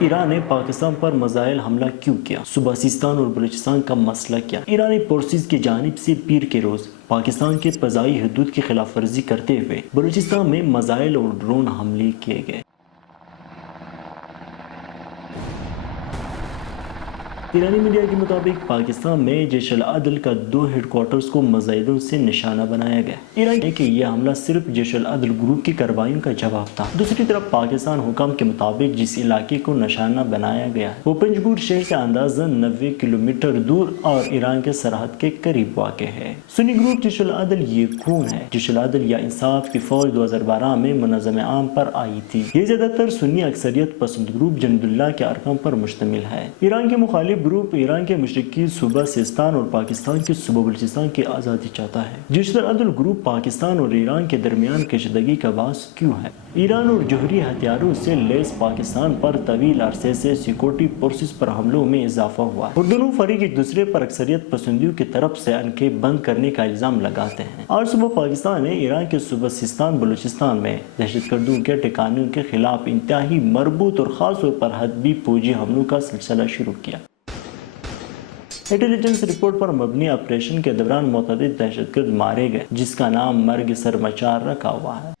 ایران نے پاکستان پر میزائل حملہ کیوں کیا؟ صوبہ سیستان اور بلوچستان کا مسئلہ کیا؟ ایرانی فورسز کی جانب سے پیر کے روز پاکستان کے فضائی حدود کی خلاف ورزی کرتے ہوئے بلوچستان میں میزائل اور ڈرون حملے کیے گئے۔ ایرانی میڈیا کے مطابق پاکستان میں جیش العدل کا 2 ہیڈ کوارٹرز کو میزائلوں سے نشانہ بنایا گیا۔ ایران نے کہ یہ حملہ صرف جیش العدل گروپ کی کارروائیوں کا جواب تھا۔ دوسری طرف پاکستان حکام کے مطابق جس علاقے کو نشانہ بنایا گیا وہ پنجگور شہر کا اندازاً 90 کلومیٹر دور اور ایران کے سرحد کے قریب واقع ہے۔ سنی گروپ جیش العدل یہ کون ہے؟ جیش العدل یا انصاف کی فوج 2012 میں منظم عام پر آئی تھی۔ یہ زیادہ تر سنی اکثریت پسند گروپ جند اللہ کے ارکان پر مشتمل ہے۔ ایران کے مخالف گروپ ایران کے مشرقی صوبہ سیستان اور پاکستان کے صوبہ بلوچستان کی آزادی چاہتا ہے۔ جیش العدل گروپ پاکستان اور ایران کے درمیان کشیدگی کا باعث کیوں ہے؟ ایران اور جوہری ہتھیاروں سے لیس پاکستان پر طویل عرصے سے سیکورٹی فورسز پر حملوں میں اضافہ ہوا اور دونوں فریق ایک دوسرے پر اکثریت پسندیوں کی طرف سے انکھیں بند کرنے کا الزام لگاتے ہیں۔ اور صوبہ پاکستان نے ایران کے صوبہ سیستان بلوچستان میں دہشت گردوں کے ٹھکانوں کے خلاف انتہائی مربوط اور خاص طور پر حدبی فوجی حملوں کا سلسلہ شروع کیا۔ انٹیلیجنس رپورٹ پر مبنی آپریشن کے دوران متعدد دہشت گرد مارے گئے جس کا نام مرگ سر مچار رکھا ہوا ہے۔